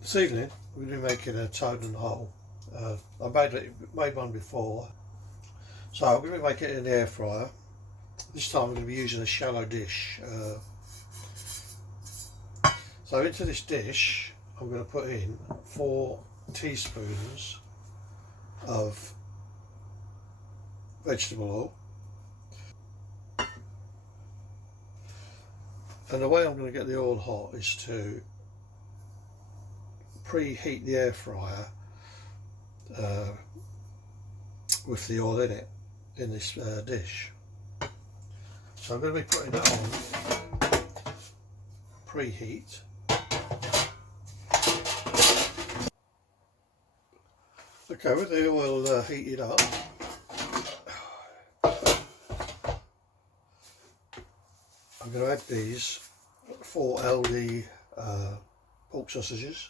This evening we're going to be making a toad and hole. I made one before, so I'm going to be making it in the air fryer. This time I'm going to be using a shallow dish. So into this dish I'm going to put in 4 teaspoons of vegetable oil. And the way I'm going to get the oil hot is to preheat the air fryer with the oil in it, in this dish. So I'm going to be putting that on preheat. Okay, with the oil heated up, I'm going to add these 4 LD pork sausages.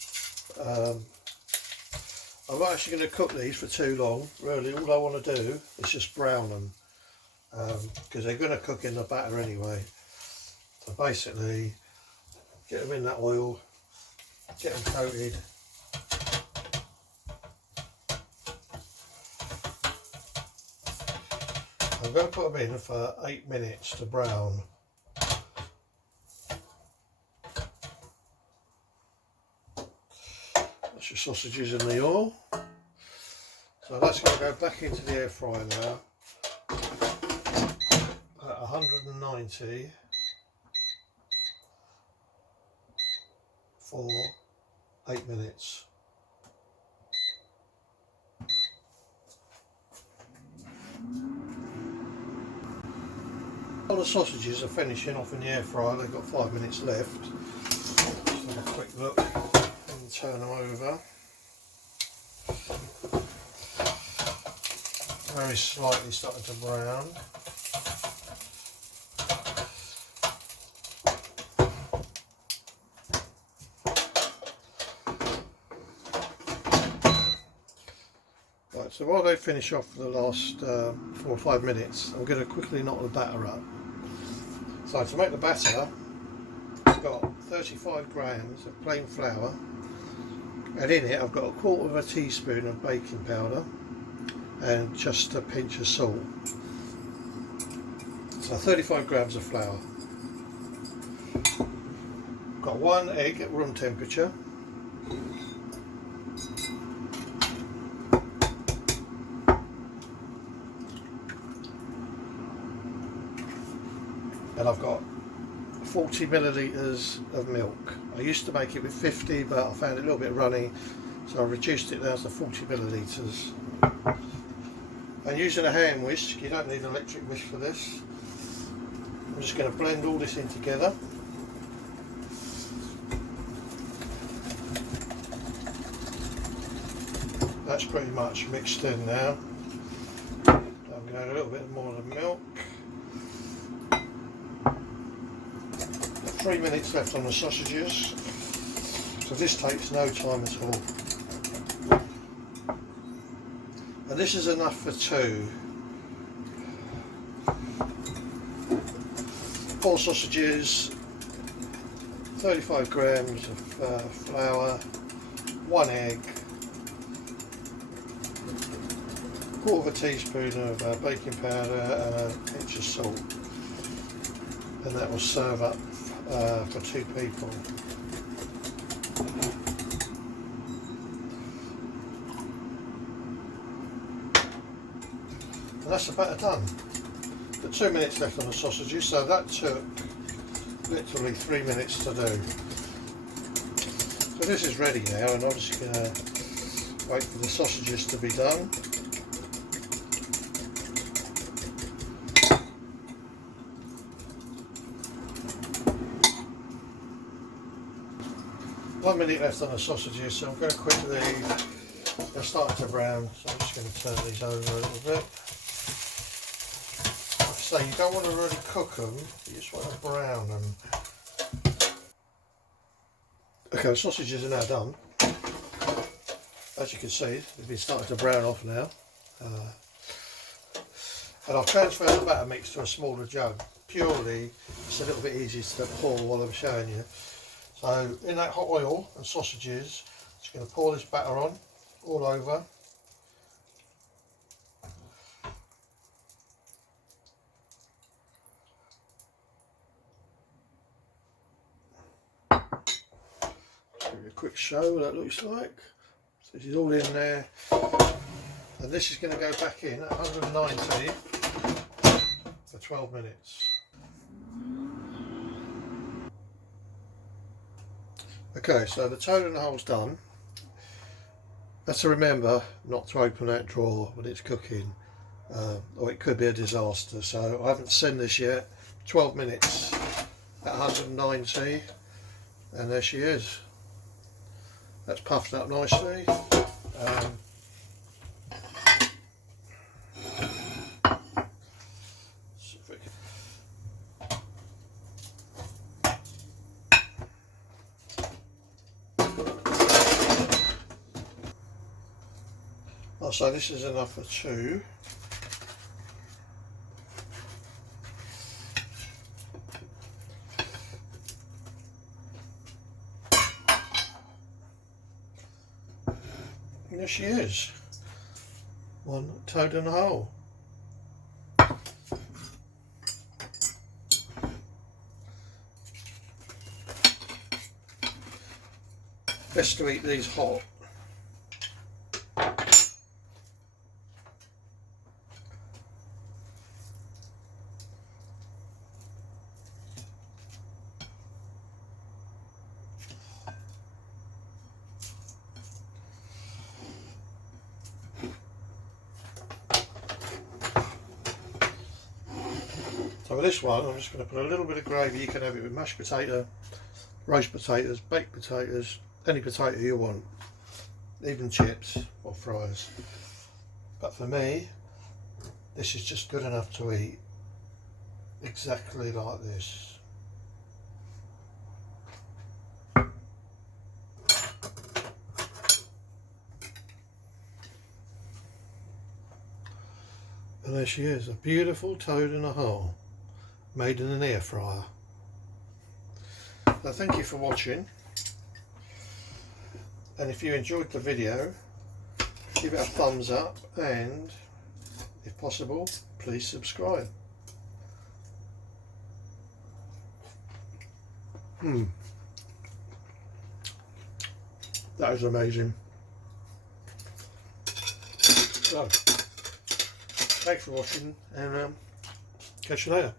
I'm not actually going to cook these for too long. Really, all I want to do is just brown them, because they're going to cook in the batter anyway. So basically, get them in that oil, get them coated. I'm going to put them in for 8 minutes to brown. That's your sausages in the oil. So that's going to go back into the air fryer now at 190 for 8 minutes. All the sausages are finishing off in the air fryer. They've got 5 minutes left. Just have a quick look and turn them over. Very slightly starting to brown. Right, so while they finish off for the last 4 or 5 minutes, I'm going to quickly knock the batter up. So to make the batter, I've got 35 grams of plain flour, and in it I've got 1/4 teaspoon of baking powder and just a pinch of salt. So 35 grams of flour. Got 1 egg at room temperature. And I've got 40 millilitres of milk. I used to make it with 50, but I found it a little bit runny, so I reduced it down to 40 millilitres. And using a hand whisk, you don't need an electric whisk for this. I'm just going to blend all this in together. That's pretty much mixed in now. I'm going to add a little bit more of the milk. 3 minutes left on the sausages, so this takes no time at all. And this is enough for 2. 4 sausages, 35 grams of flour, 1 egg, 1/4 teaspoon of baking powder and a pinch of salt, and that will serve up for 2 people. And that's the batter done. Got 2 minutes left on the sausages, so that took literally 3 minutes to do. So this is ready now, and I'm just going to wait for the sausages to be done. One minute left on the sausages, so I'm going to quickly, they're starting to brown, so I'm just going to turn these over a little bit. Like I say, you don't want to really cook them, you just want to brown them. Okay, the sausages are now done. As you can see, they've been starting to brown off now. And I've transferred the batter mix to a smaller jug. Purely, it's a little bit easier to pour while I'm showing you. So in that hot oil and sausages, Just going to pour this batter on all over. Just give you a quick show what that looks like. So this is all in there, and this is going to go back in at 190 for 12 minutes. Okay, so the toad in the hole's done. Let's remember not to open that drawer when it's cooking, or it could be a disaster. So I haven't seen this yet. 12 minutes at 190, and there she is. That's puffed up nicely. So this is enough for two. And there she is. One toad in a hole. Best to eat these hot. So with this one, I'm just going to put a little bit of gravy. You can have it with mashed potato, roast potatoes, baked potatoes, any potato you want, even chips or fries. But for me, this is just good enough to eat exactly like this. And there she is, a beautiful toad in a hole, made in an air fryer. So thank you for watching, and if you enjoyed the video, give it a thumbs up, and if possible, please subscribe. That is amazing. So, thanks for watching, and catch you later.